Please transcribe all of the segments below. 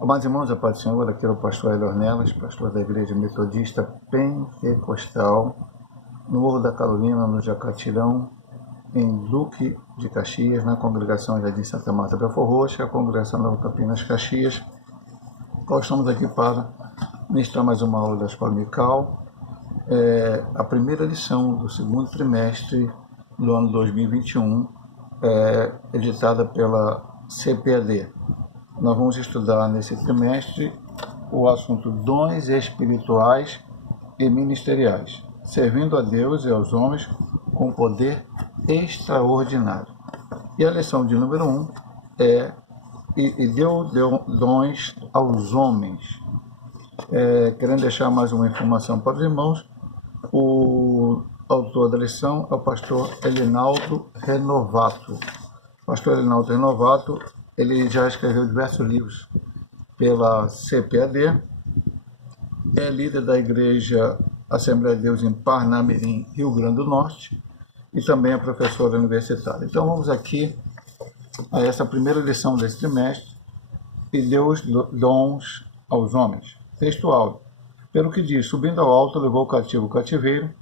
Amados irmãos, a paz do Senhor, aqui é o pastor Hélio Ornelas, pastor da Igreja Metodista Pentecostal, no Morro da Carolina, no Jacatirão, em Duque de Caxias, na congregação Jardim Santa Marta Belfor Roxo, a congregação Nova Campinas Caxias. Nós estamos aqui para ministrar mais uma aula da Escola Dominical, a primeira lição do segundo trimestre do ano 2021, editada pela CPAD. Nós vamos estudar nesse trimestre o assunto dons espirituais e ministeriais, servindo a Deus e aos homens com poder extraordinário. E a lição de número 1 é e deu dons aos homens. Querendo deixar mais uma informação para os irmãos, o autor da lição é o pastor Elinaldo Renovato. O pastor Elinaldo Renovato, ele já escreveu diversos livros pela CPAD, é líder da Igreja Assembleia de Deus em Parnamirim, Rio Grande do Norte, e também é professor universitário. Então vamos aqui a essa primeira lição desse trimestre, e deu os dons aos homens. Textual. Pelo que diz, subindo ao alto, levou o cativo o cativeiro,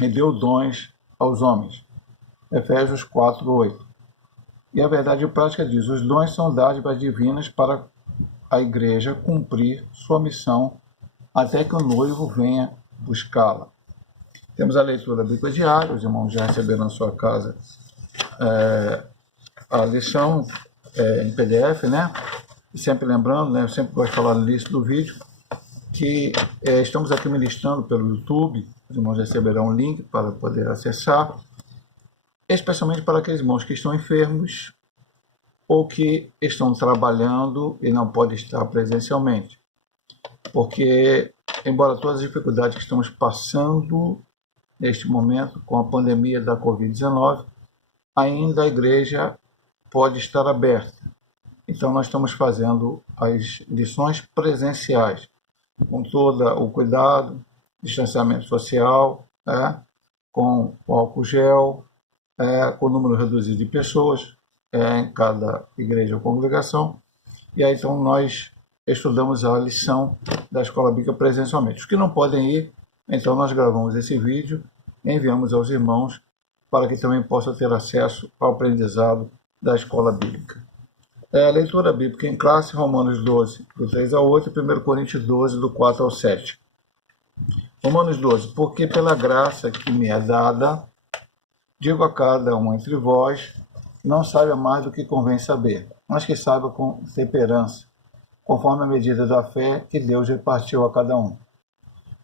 e deu dons aos homens. Efésios 4:8. E a verdade prática diz, os dons são dádivas divinas para a igreja cumprir sua missão até que o noivo venha buscá-la. Temos a leitura bíblica diária, os irmãos já receberam na sua casa a lição em PDF, né? E sempre lembrando, né? Eu sempre gosto de falar no início do vídeo, que estamos aqui ministrando pelo YouTube, os irmãos receberão um link para poder acessar, especialmente para aqueles irmãos que estão enfermos ou que estão trabalhando e não podem estar presencialmente. Porque, embora todas as dificuldades que estamos passando neste momento com a pandemia da Covid-19, ainda a igreja pode estar aberta. Então, nós estamos fazendo as lições presenciais, com todo o cuidado, distanciamento social, com o álcool gel, com o número reduzido de pessoas em cada igreja ou congregação. E aí, então, nós estudamos a lição da Escola Bíblica presencialmente. Os que não podem ir, então nós gravamos esse vídeo e enviamos aos irmãos para que também possam ter acesso ao aprendizado da Escola Bíblica. A leitura bíblica em classe, Romanos 12, do 3 ao 8, e 1 Coríntios 12, do 4 ao 7. Romanos 12. Porque pela graça que me é dada, digo a cada um entre vós, não saiba mais do que convém saber, mas que saiba com temperança, conforme a medida da fé que Deus repartiu a cada um.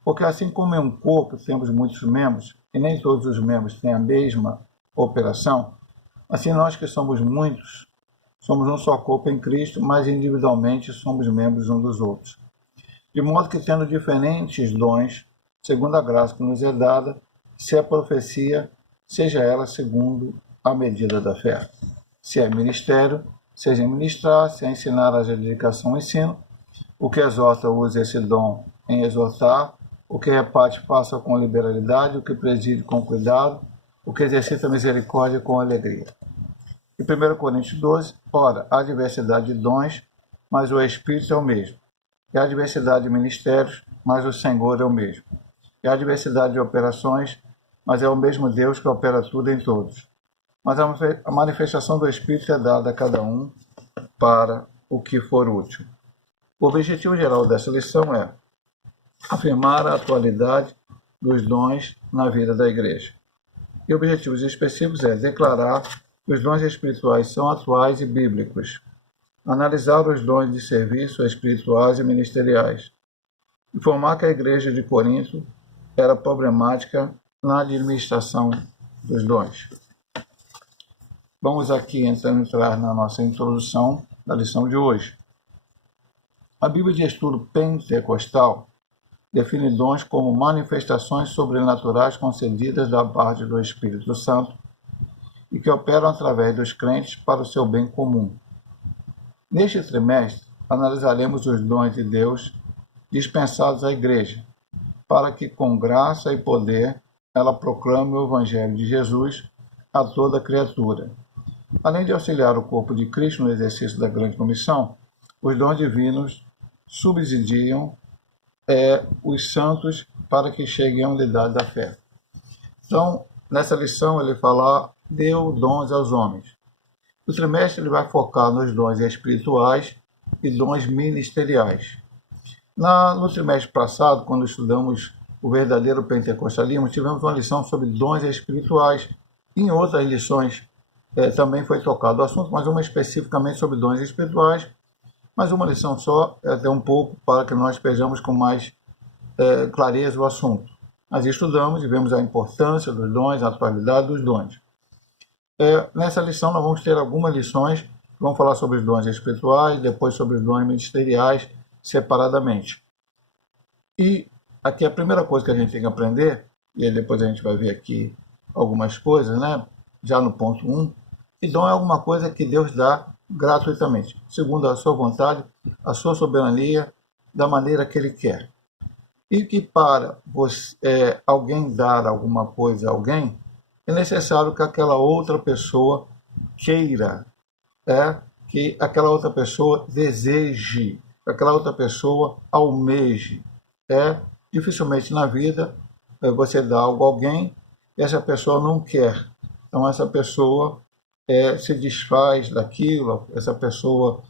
Porque assim como em um corpo temos muitos membros, e nem todos os membros têm a mesma operação, assim nós que somos muitos, somos um só corpo em Cristo, mas individualmente somos membros uns dos outros. De modo que, tendo diferentes dons, segundo a graça que nos é dada, se é profecia, seja ela segundo a medida da fé. Se é ministério, seja em ministrar, se é ensinar, haja dedicação ao ensino. O que exorta, use esse dom em exortar. O que reparte, faça com liberalidade. O que preside, com cuidado. O que exercita misericórdia, com alegria. Em 1 Coríntios 12, ora, há diversidade de dons, mas o Espírito é o mesmo. E há diversidade de ministérios, mas o Senhor é o mesmo. E há diversidade de operações, mas é o mesmo Deus que opera tudo em todos. Mas a manifestação do Espírito é dada a cada um para o que for útil. O objetivo geral dessa lição é afirmar a atualidade dos dons na vida da igreja. E objetivos específicos é declarar que os dons espirituais são atuais e bíblicos, analisar os dons de serviço espirituais e ministeriais, informar que a igreja de Corinto era problemática na administração dos dons. Vamos aqui então entrar na nossa introdução da lição de hoje. A Bíblia de Estudo Pentecostal define dons como manifestações sobrenaturais concedidas da parte do Espírito Santo e que operam através dos crentes para o seu bem comum. Neste trimestre, analisaremos os dons de Deus dispensados à Igreja, para que, com graça e poder, ela proclame o Evangelho de Jesus a toda criatura. Além de auxiliar o corpo de Cristo no exercício da grande comissão, os dons divinos subsidiam os santos para que cheguem à unidade da fé. Então, nessa lição ele fala, deu dons aos homens. O trimestre ele vai focar nos dons espirituais e dons ministeriais. No trimestre passado, quando estudamos o verdadeiro pentecostalismo, tivemos uma lição sobre dons espirituais. Em outras lições também foi tocado o assunto, mas uma especificamente sobre dons espirituais, mas uma lição só, até um pouco, para que nós vejamos com mais clareza o assunto. Nós estudamos e vemos a importância dos dons, a atualidade dos dons. Nessa lição nós vamos ter algumas lições, vamos falar sobre os dons espirituais, depois sobre os dons ministeriais, separadamente. E aqui a primeira coisa que a gente tem que aprender, e aí depois a gente vai ver aqui algumas coisas, né? Já no ponto 1, que dom é alguma coisa que Deus dá gratuitamente, segundo a sua vontade, a sua soberania, da maneira que Ele quer. E que para alguém dar alguma coisa a alguém, é necessário que aquela outra pessoa queira, que aquela outra pessoa deseje, que aquela outra pessoa almeje. Dificilmente na vida você dá algo a alguém e essa pessoa não quer. Então essa pessoa se desfaz daquilo, essa pessoa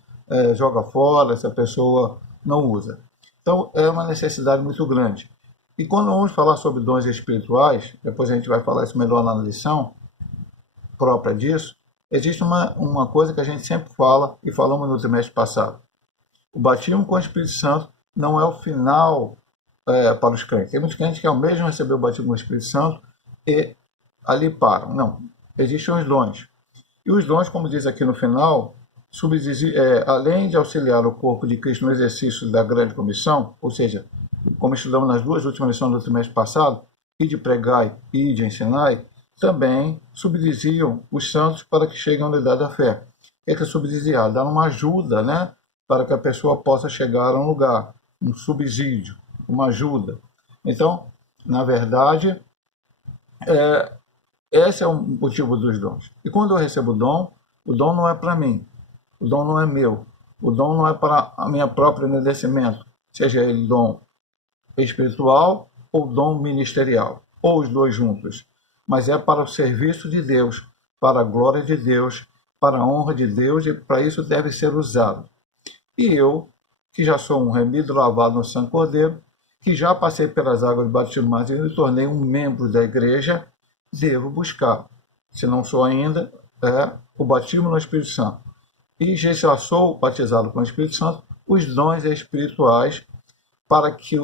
joga fora, essa pessoa não usa. Então é uma necessidade muito grande. E quando vamos falar sobre dons espirituais, depois a gente vai falar isso melhor na lição própria disso, existe uma coisa que a gente sempre fala e falamos no trimestre passado. O batismo com o Espírito Santo não é o final para os crentes. Tem muitos crentes que almejam receber o batismo com o Espírito Santo e ali param. Não, existem os dons. E os dons, como diz aqui no final, além de auxiliar o corpo de Cristo no exercício da grande comissão, ou seja, como estudamos nas duas últimas lições do trimestre passado, e de pregar e de ensinar, também subsidiam os santos para que cheguem à unidade da fé. O que é subsidiar? Dar uma ajuda, né, para que a pessoa possa chegar a um lugar, um subsídio, uma ajuda. Então, na verdade, esse é o motivo dos dons. E quando eu recebo o dom não é para mim, o dom não é meu, o dom não é para a minha própria engrandecimento, seja ele dom espiritual ou dom ministerial, ou os dois juntos, mas é para o serviço de Deus, para a glória de Deus, para a honra de Deus, e para isso deve ser usado. E eu, que já sou um remido lavado no sangue cordeiro, que já passei pelas águas batizadas e me tornei um membro da igreja, devo buscar, se não sou ainda, o batismo no Espírito Santo. E já sou batizado com o Espírito Santo, os dons espirituais, para que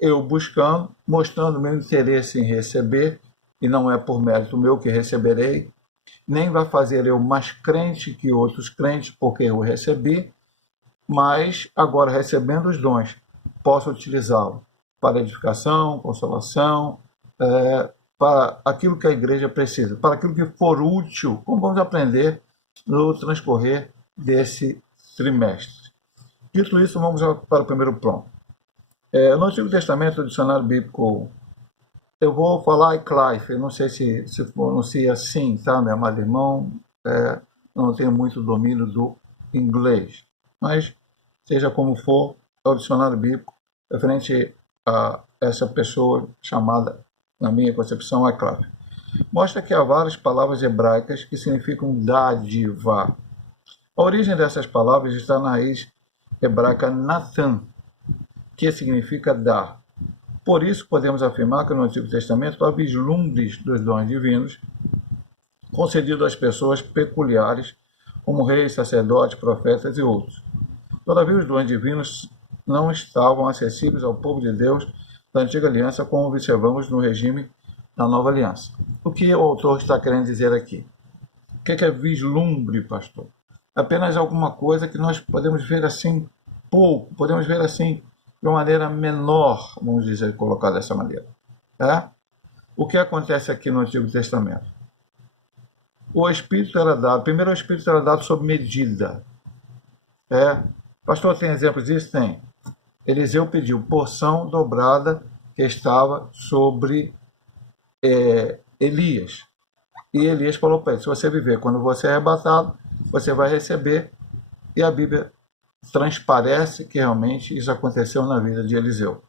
eu buscando, mostrando meu interesse em receber, e não é por mérito meu que receberei, nem vai fazer eu mais crente que outros crentes, porque eu recebi, mas agora recebendo os dons, posso utilizá-lo para edificação, consolação, para aquilo que a igreja precisa, para aquilo que for útil, como vamos aprender no transcorrer desse trimestre. Dito isso, vamos para o primeiro ponto. No Antigo Testamento, o dicionário bíblico, eu vou falar Eclife, eu não sei se pronuncia assim, tá, meu amado irmão? Eu não tenho muito domínio do inglês, mas seja como for, é o dicionário bíblico referente a essa pessoa chamada, na minha concepção, Eclife. Mostra que há várias palavras hebraicas que significam dádiva. A origem dessas palavras está na raiz hebraica Natan, que significa dar. Por isso, podemos afirmar que no Antigo Testamento há vislumbres dos dons divinos concedidos às pessoas peculiares, como reis, sacerdotes, profetas e outros. Todavia, os dons divinos não estavam acessíveis ao povo de Deus da Antiga Aliança, como observamos no regime da Nova Aliança. O que o autor está querendo dizer aqui? O que é vislumbre, pastor? Apenas alguma coisa que nós podemos ver assim pouco, podemos ver assim de uma maneira menor, vamos dizer, colocar dessa maneira. O que acontece aqui no Antigo Testamento? O Espírito era dado, primeiro o Espírito era dado sob medida. Pastor, tem exemplos disso? Tem. Eliseu pediu porção dobrada que estava sobre Elias. E Elias falou para ele, se você viver quando você é arrebatado, você vai receber. E a Bíblia transparece que realmente isso aconteceu na vida de Eliseu.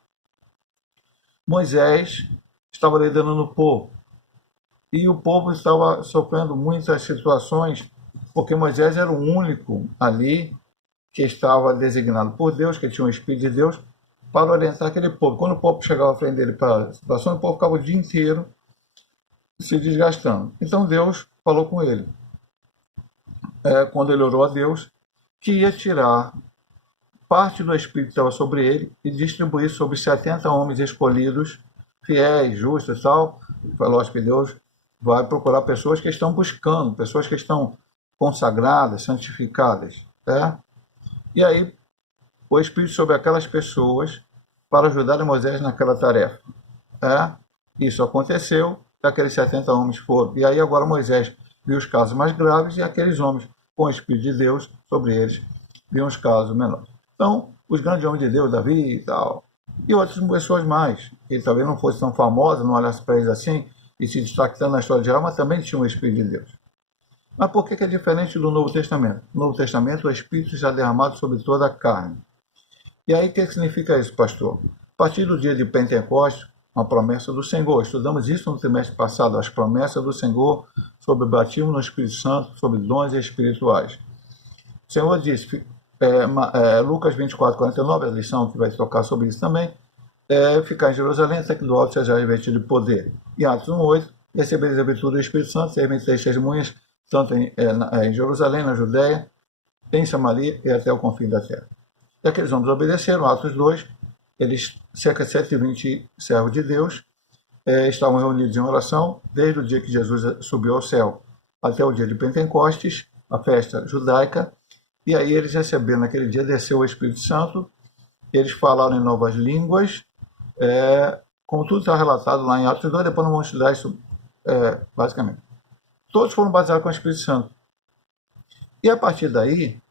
Moisés estava liderando o povo, e o povo estava sofrendo muitas situações, porque Moisés era o único ali que estava designado por Deus, que tinha o Espírito de Deus, para orientar aquele povo. Quando o povo chegava à frente dele para a situação, o povo ficava o dia inteiro se desgastando. Então Deus falou com ele, quando ele orou a Deus, que ia tirar parte do Espírito que estava sobre ele e distribuir sobre 70 homens escolhidos, fiéis, justos e tal. Foi lógico que Deus vai procurar pessoas que estão buscando, pessoas que estão consagradas, santificadas. E aí, o Espírito sobre aquelas pessoas para ajudar Moisés naquela tarefa. Isso aconteceu, e aqueles 70 homens foram. E aí agora Moisés viu os casos mais graves e aqueles homens com o Espírito de Deus sobre eles viam os casos menores. Então, os grandes homens de Deus, Davi e tal, e outras pessoas mais, que talvez não fossem tão famosas, não olhassem para eles assim, e se destacando na história geral, mas também tinham o Espírito de Deus. Mas por que é diferente do Novo Testamento? No Novo Testamento, o Espírito já é derramado sobre toda a carne. E aí, o que significa isso, pastor? A partir do dia de Pentecostes, uma promessa do Senhor. Estudamos isso no trimestre passado, as promessas do Senhor sobre o batismo no Espírito Santo, sobre dons espirituais. O Senhor disse, Lucas 24, 49, a lição que vai tocar sobre isso também, ficar em Jerusalém até que do alto seja revestido de poder. E Atos 1:8, recebereis a virtude do Espírito Santo, serem testemunhas, tanto em Jerusalém, na Judéia, em Samaria e até o confim da terra. E aqueles homens obedeceram. Atos 2, eles, cerca de 120 servos de Deus, estavam reunidos em oração desde o dia que Jesus subiu ao céu até o dia de Pentecostes, a festa judaica. E aí eles receberam, naquele dia, desceu o Espírito Santo, eles falaram em novas línguas, como tudo está relatado lá em Atos 2, depois não vamos estudar isso basicamente. Todos foram batizados com o Espírito Santo. E a partir daí,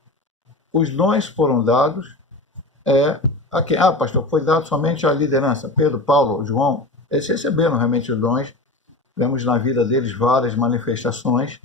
os dons foram dados a quem? Pastor, foi dado somente à liderança. Pedro, Paulo, João, eles receberam realmente os dons. Vemos na vida deles várias manifestações,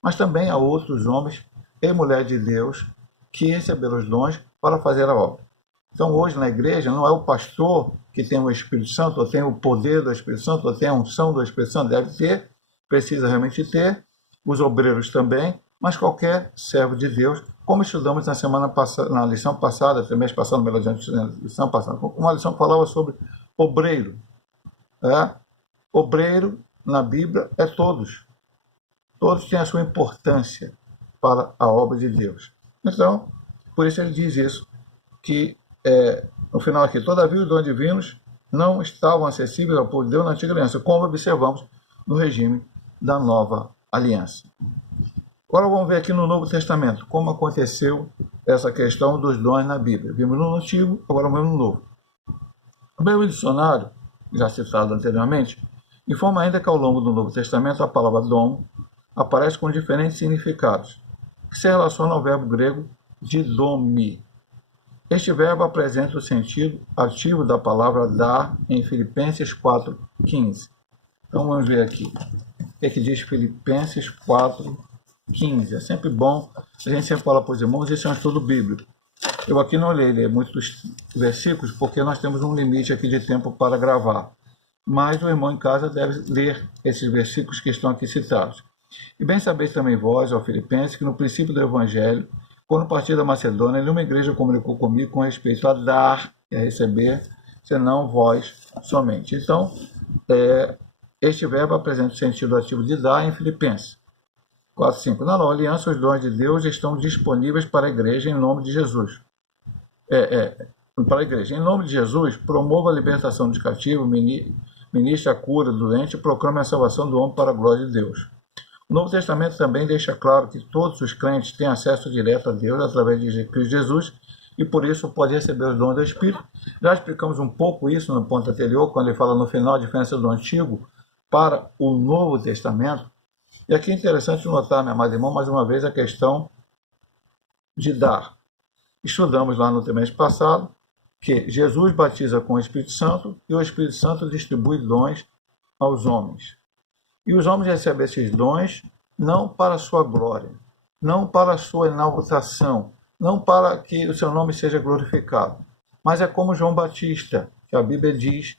mas também há outros homens e mulheres de Deus que receberam os dons para fazer a obra. Então, hoje na igreja, não é o pastor que tem o Espírito Santo, ou tem o poder do Espírito Santo, ou tem a unção do Espírito Santo. Deve ter, precisa realmente ter, os obreiros também, mas qualquer servo de Deus, como estudamos na semana passada, na lição passada, no mês passado, na lição passada, uma lição que falava sobre obreiro. Obreiro, na Bíblia, é todos. Todos têm a sua importância para a obra de Deus. Então, por isso ele diz isso, que no final aqui, todavia os dons divinos não estavam acessíveis ao povo de Deus na antiga aliança, como observamos no regime da nova aliança. Agora vamos ver aqui no Novo Testamento, como aconteceu essa questão dos dons na Bíblia. Vimos no Antigo, agora vamos no Novo. Bem, o dicionário, já citado anteriormente, informa ainda que ao longo do Novo Testamento a palavra dom aparece com diferentes significados, que se relacionam ao verbo grego didomi. Este verbo apresenta o sentido ativo da palavra dar em Filipenses 4:15. Então vamos ver aqui. O que diz Filipenses 4:15? É sempre bom, a gente sempre fala para os irmãos, isso é um estudo bíblico. Eu aqui não leio muitos versículos, porque nós temos um limite aqui de tempo para gravar. Mas o irmão em casa deve ler esses versículos que estão aqui citados. E bem sabeis também vós, ó Filipenses, que no princípio do Evangelho, quando parti da Macedônia, nenhuma igreja comunicou comigo com respeito a dar e a receber, senão vós somente. Então, este verbo apresenta o sentido ativo de dar em Filipenses 4:5. Na nova aliança, os dons de Deus estão disponíveis para a igreja em nome de Jesus. Para a igreja. Em nome de Jesus, promova a libertação dos cativos, ministre a cura do doente e proclame a salvação do homem para a glória de Deus. O Novo Testamento também deixa claro que todos os crentes têm acesso direto a Deus através de Cristo Jesus e por isso podem receber os dons do Espírito. Já explicamos um pouco isso no ponto anterior, quando ele fala no final a diferença do Antigo para o Novo Testamento. E aqui é interessante notar, meu amado irmão, mais uma vez a questão de dar. Estudamos lá no trimestre passado que Jesus batiza com o Espírito Santo e o Espírito Santo distribui dons aos homens. E os homens recebem esses dons não para a sua glória, não para a sua enaltação, não para que o seu nome seja glorificado, mas é como João Batista, que a Bíblia diz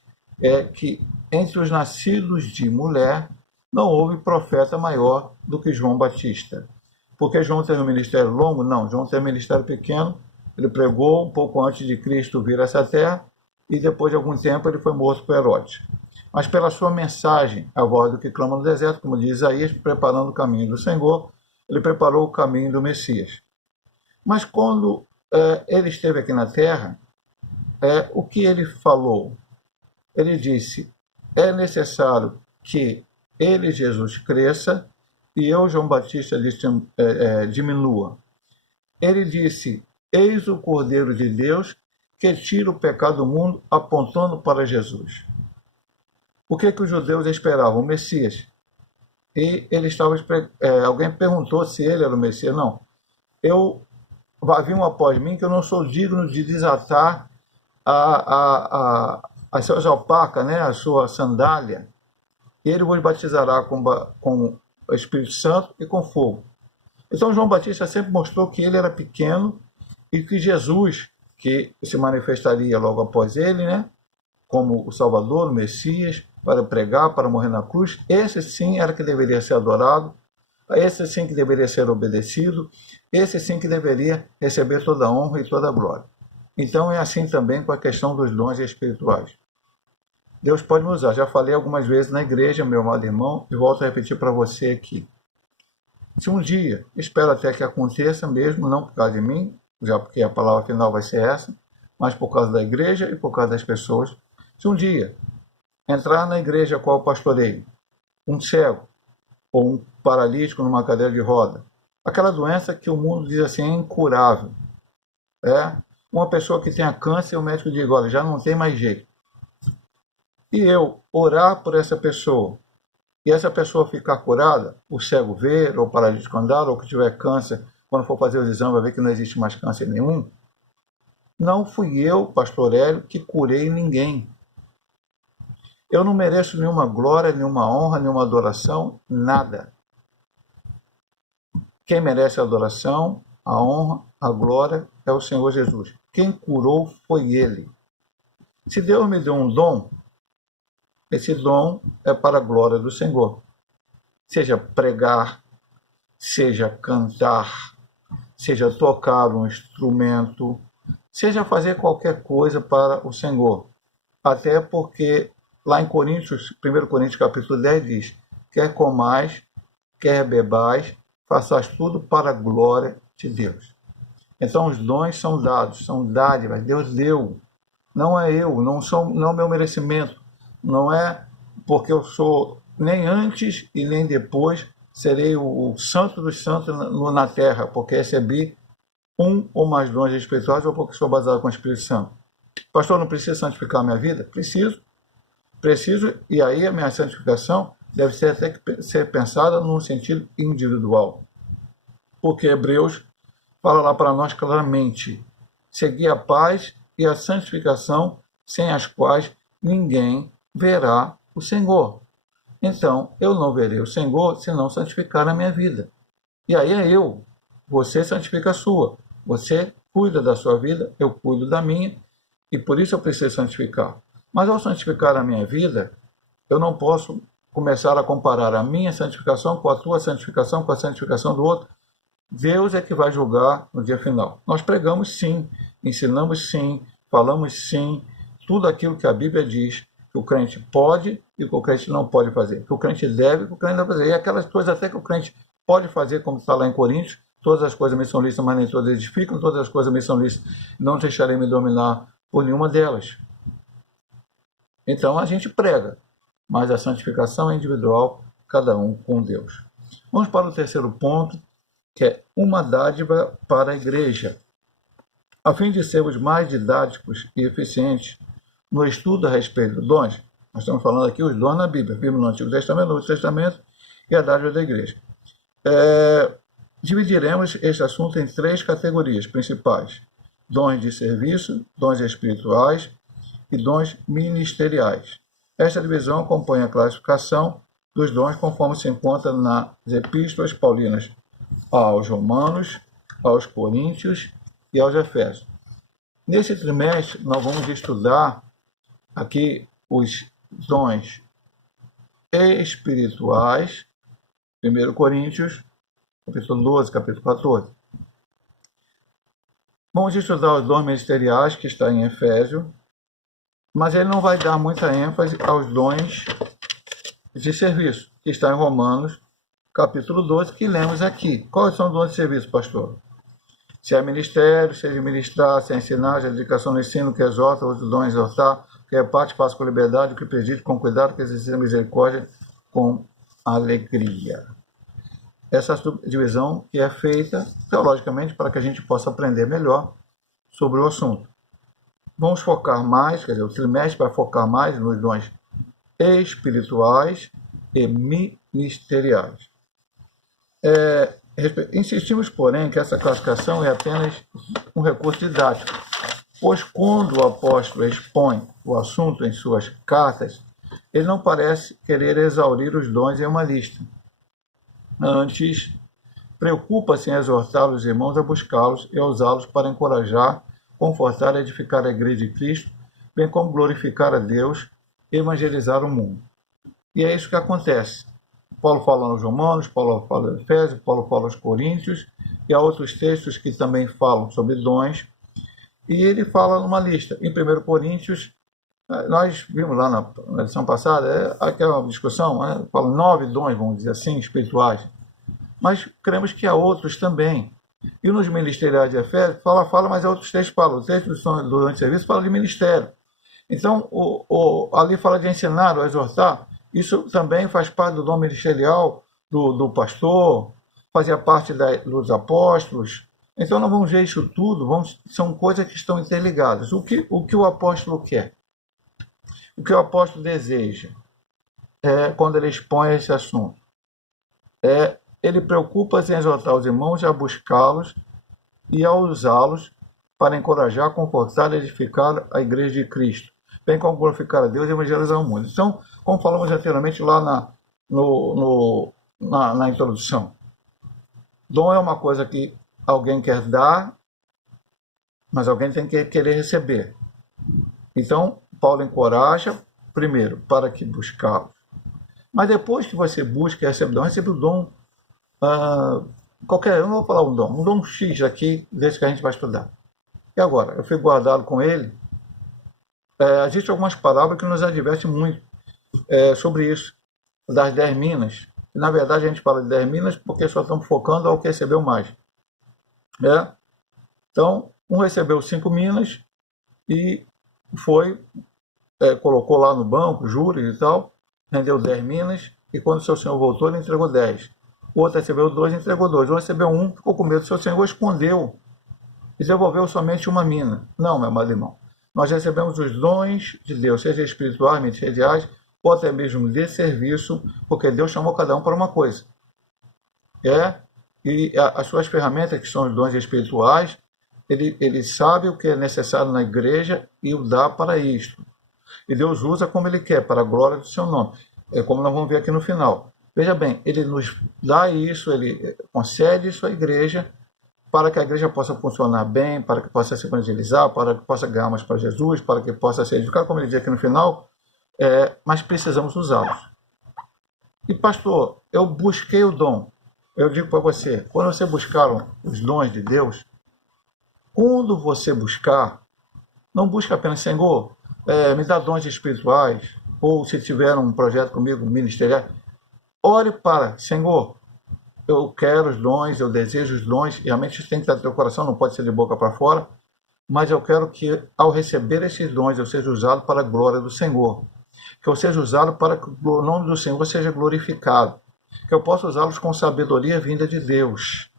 que entre os nascidos de mulher não houve profeta maior do que João Batista. Porque João teve um ministério longo? Não, João teve um ministério pequeno. Ele pregou um pouco antes de Cristo vir a essa terra e depois de algum tempo ele foi morto por Herodes. Mas pela sua mensagem, a voz do que clama no deserto, como diz Isaías, preparando o caminho do Senhor, ele preparou o caminho do Messias. Mas quando ele esteve aqui na terra, o que ele falou? Ele disse, é necessário que ele, Jesus, cresça e eu, João Batista, diminua. Ele disse, eis o Cordeiro de Deus que tira o pecado do mundo, apontando para Jesus. O que os judeus esperavam? O Messias. E ele estava... alguém perguntou se ele era o Messias. Não. Vai vir um após mim que eu não sou digno de desatar as suas alpacas, né? A sua sandália. E ele vos batizará com o Espírito Santo e com fogo. Então João Batista sempre mostrou que ele era pequeno e que Jesus, que se manifestaria logo após ele, né? Como o Salvador, o Messias, para pregar, para morrer na cruz, esse sim era que deveria ser adorado, esse sim que deveria ser obedecido, esse sim que deveria receber toda a honra e toda a glória. Então é assim também com a questão dos dons espirituais. Deus pode me usar. Já falei algumas vezes na igreja, meu amado irmão, e volto a repetir para você aqui. Se um dia, espero até que aconteça mesmo, não por causa de mim, já porque a palavra final vai ser essa, mas por causa da igreja e por causa das pessoas, se um dia entrar na igreja a qual eu pastorei, um cego ou um paralítico numa cadeira de roda, aquela doença que o mundo diz assim, é incurável, uma pessoa que tenha câncer, o médico diz, olha, já não tem mais jeito. E eu orar por essa pessoa, e essa pessoa ficar curada, o cego ver, ou o paralítico andar, ou que tiver câncer, quando for fazer os exames, vai ver que não existe mais câncer nenhum. Não fui eu, pastor Hélio, que curei ninguém. Eu não mereço nenhuma glória, nenhuma honra, nenhuma adoração, nada. Quem merece a adoração, a honra, a glória é o Senhor Jesus. Quem curou foi Ele. Se Deus me deu um dom, esse dom é para a glória do Senhor. Seja pregar, seja cantar, seja tocar um instrumento, seja fazer qualquer coisa para o Senhor. Até porque lá em Coríntios, 1 Coríntios capítulo 10 diz, quer comais, quer bebais, façais tudo para a glória de Deus. Então os dons são dados, são dádivas, Deus deu. Não é eu, não é o meu merecimento. Não é porque eu sou, nem antes e nem depois, serei o santo dos santos na terra, porque recebi um ou mais dons espirituais ou porque sou baseado com o Espírito Santo. Pastor, não preciso santificar a minha vida? Preciso, e aí a minha santificação deve ser até que ser pensada num sentido individual. Porque Hebreus fala lá para nós claramente, seguir a paz e a santificação, sem as quais ninguém verá o Senhor. Então, eu não verei o Senhor se não santificar a minha vida. E aí é eu. Você santifica a sua. Você cuida da sua vida, eu cuido da minha, e por isso eu preciso santificar. Mas ao santificar a minha vida, eu não posso começar a comparar a minha santificação com a tua santificação, com a santificação do outro. Deus é que vai julgar no dia final. Nós pregamos sim, ensinamos sim, falamos sim, tudo aquilo que a Bíblia diz, que o crente pode e que o crente não pode fazer, que o crente deve e que o crente não deve fazer. E aquelas coisas até que o crente pode fazer, como está lá em Coríntios, todas as coisas me são lícitas, mas nem todas edificam, todas as coisas me são lícitas, não deixarei me dominar por nenhuma delas. Então a gente prega, mas a santificação é individual, cada um com Deus. Vamos para o terceiro ponto, que é uma dádiva para a igreja. A fim de sermos mais didáticos e eficientes no estudo a respeito dos dons, nós estamos falando aqui os dons na Bíblia, vimos no Antigo Testamento, no Novo Testamento e a dádiva da igreja. Dividiremos este assunto em 3 categorias principais: dons de serviço, dons espirituais e dons ministeriais. Esta divisão acompanha a classificação dos dons conforme se encontra nas epístolas paulinas aos Romanos, aos Coríntios e aos Efésios. Nesse trimestre, nós vamos estudar aqui os dons espirituais, 1 Coríntios, capítulo 12, capítulo 14. Vamos estudar os dons ministeriais, que está em Efésios, mas ele não vai dar muita ênfase aos dons de serviço, que está em Romanos, capítulo 12, que lemos aqui. Quais são os dons de serviço, pastor? Se é ministério, se é de ministrar, se é ensinar, se é dedicação no ensino, que exorta, os dons exortar, que reparte, faz com liberdade, que preside com cuidado, que exerce misericórdia com alegria. Essa subdivisão que é feita teologicamente para que a gente possa aprender melhor sobre o assunto. Vamos focar mais, quer dizer, o trimestre vai focar mais nos dons espirituais e ministeriais. Insistimos, porém, que essa classificação é apenas um recurso didático, pois quando o apóstolo expõe o assunto em suas cartas, ele não parece querer exaurir os dons em uma lista. Antes, preocupa-se em exortar os irmãos a buscá-los e a usá-los para encorajar, confortar e edificar a Igreja de Cristo, bem como glorificar a Deus e evangelizar o mundo. E é isso que acontece. Paulo fala nos Romanos, Paulo fala nos Efésios, Paulo fala aos Coríntios, e há outros textos que também falam sobre dons, e ele fala numa lista. Em 1 Coríntios, nós vimos lá na edição passada, aquela discussão, fala 9 dons, vamos dizer assim, espirituais, mas cremos que há outros também. E nos ministeriais de Efésios, fala, mas outros textos falam. O texto do dom de serviço fala de ministério. Então, ali fala de ensinar ou exortar. Isso também faz parte do dom ministerial do pastor, fazia parte dos apóstolos. Então, nós vamos ver isso tudo, são coisas que estão interligadas. O que o apóstolo quer? O que o apóstolo deseja quando ele expõe esse assunto? Ele preocupa-se em exortar os irmãos a buscá-los e a usá-los para encorajar, confortar e edificar a Igreja de Cristo, bem como glorificar a Deus e evangelizar o mundo. Então, como falamos anteriormente lá na introdução, dom é uma coisa que alguém quer dar, mas alguém tem que querer receber. Então, Paulo encoraja, primeiro, para que buscá-los. Mas depois que você busca e recebe o dom, eu não vou falar um dom X aqui, desse que a gente vai estudar. E agora, eu fui guardado com ele. Existem algumas palavras que nos advertem muito sobre isso, das 10 minas. E, na verdade, a gente fala de 10 minas porque só estamos focando ao que recebeu mais. Então, um recebeu 5 minas e colocou lá no banco, juros e tal, rendeu 10 minas, e quando seu senhor voltou, ele entregou 10. O outro recebeu 2 e entregou 2. Um recebeu 1, ficou com medo. Seu senhor escondeu e devolveu somente uma mina. Não, meu amado irmão. Nós recebemos os dons de Deus, seja espirituais, ministeriais, ou até mesmo de serviço, porque Deus chamou cada um para uma coisa. E as suas ferramentas, que são os dons espirituais, ele sabe o que é necessário na igreja e o dá para isto. E Deus usa como ele quer, para a glória do seu nome. Como nós vamos ver aqui no final. Veja bem, ele nos dá isso, ele concede isso à igreja, para que a igreja possa funcionar bem, para que possa se evangelizar, para que possa ganhar mais para Jesus, para que possa ser edificado, como ele diz aqui no final, mas precisamos usá-los. E pastor, eu busquei o dom. Eu digo para você, quando você buscar os dons de Deus, quando você buscar, não busca apenas, Senhor, me dá dons espirituais, ou se tiver um projeto comigo, ministerial, ore para, Senhor, eu quero os dons, eu desejo os dons, realmente isso tem que estar no teu coração, não pode ser de boca para fora, mas eu quero que, ao receber esses dons, eu seja usado para a glória do Senhor, que eu seja usado para que o nome do Senhor seja glorificado, que eu possa usá-los com sabedoria vinda de Deus.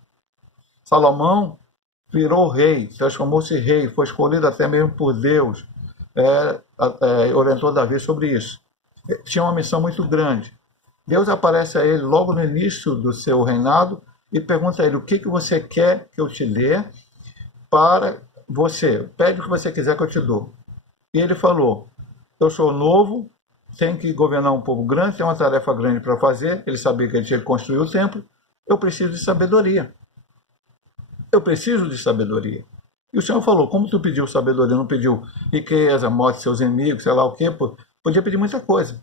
Salomão virou rei, transformou-se em rei, foi escolhido até mesmo por Deus, orientou Davi sobre isso. Tinha uma missão muito grande. Deus aparece a ele logo no início do seu reinado e pergunta a ele: o que você quer que eu te dê para você? Pede o que você quiser que eu te dou. E ele falou: eu sou novo, tenho que governar um povo grande, tem uma tarefa grande para fazer. Ele sabia que ele tinha que construir o templo. Eu preciso de sabedoria. Eu preciso de sabedoria. E o Senhor falou, como tu pediu sabedoria, não pediu riqueza, morte de seus inimigos, sei lá o quê, podia pedir muita coisa.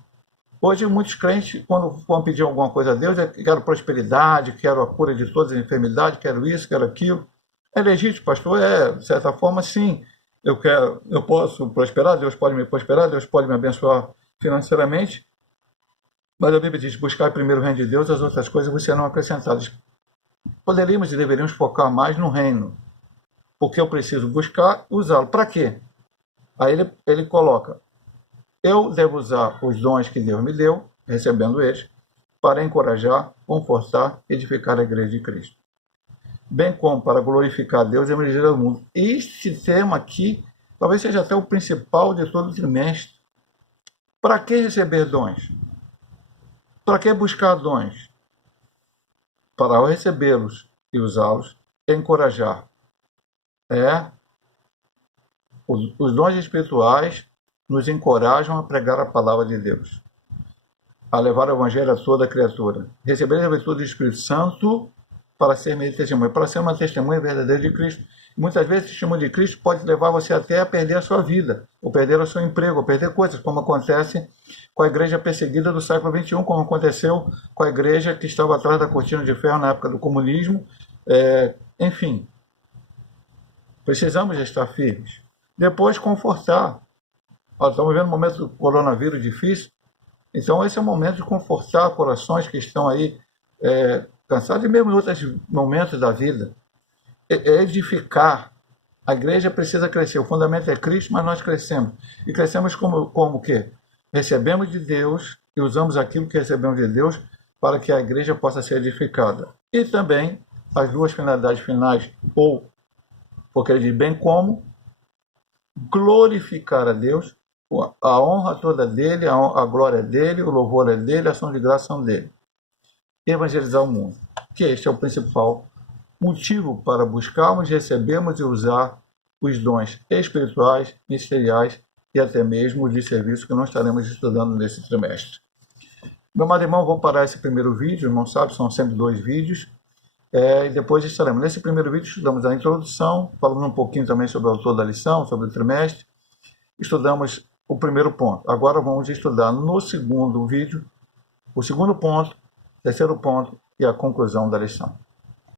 Hoje, muitos crentes, quando vão pedir alguma coisa a Deus, quero prosperidade, quero a cura de todas as enfermidades, quero isso, quero aquilo. É legítimo, pastor? De certa forma, sim. Eu posso prosperar, Deus pode me prosperar, Deus pode me abençoar financeiramente. Mas a Bíblia diz, buscar primeiro o reino de Deus, as outras coisas vos serão acrescentadas. Poderíamos e deveríamos focar mais no reino, porque eu preciso buscar e usá-lo. Para quê? Aí ele coloca, eu devo usar os dons que Deus me deu, recebendo eles, para encorajar, confortar e edificar a igreja de Cristo. Bem como para glorificar Deus e emergir ao mundo. Este tema aqui, talvez seja até o principal de todo o trimestre. Para que receber dons? Para que buscar dons? Para ao recebê-los e usá-los, encorajar. Os dons espirituais nos encorajam a pregar a palavra de Deus, a levar o evangelho a toda criatura, receber a virtude do Espírito Santo para ser meio de testemunha, para ser uma testemunha verdadeira de Cristo. Muitas vezes o testemunho de Cristo pode levar você até a perder a sua vida, ou perder o seu emprego, ou perder coisas, como acontece com a igreja perseguida do século XXI, como aconteceu com a igreja que estava atrás da cortina de ferro na época do comunismo. Enfim, precisamos estar firmes. Depois, confortar. Estamos vivendo um momento do coronavírus difícil, então esse é o momento de confortar corações que estão aí cansados, e mesmo em outros momentos da vida. Edificar. A igreja precisa crescer. O fundamento é Cristo, mas nós crescemos. E crescemos como o quê? Recebemos de Deus e usamos aquilo que recebemos de Deus para que a igreja possa ser edificada. E também as duas finalidades finais, porque ele diz bem como glorificar a Deus, a honra toda dele, a glória dele, o louvor é dele, a ação de graça são dele. Evangelizar o mundo, que este é o principal motivo para buscarmos, recebermos e usar os dons espirituais, ministeriais e até mesmo de serviço que nós estaremos estudando nesse trimestre. Meu amado irmão, vou parar esse primeiro vídeo, irmão sabe, são sempre 2 vídeos, e depois estaremos. Nesse primeiro vídeo estudamos a introdução, falamos um pouquinho também sobre o autor da lição, sobre o trimestre, estudamos o primeiro ponto. Agora vamos estudar no segundo vídeo o segundo ponto, terceiro ponto e a conclusão da lição.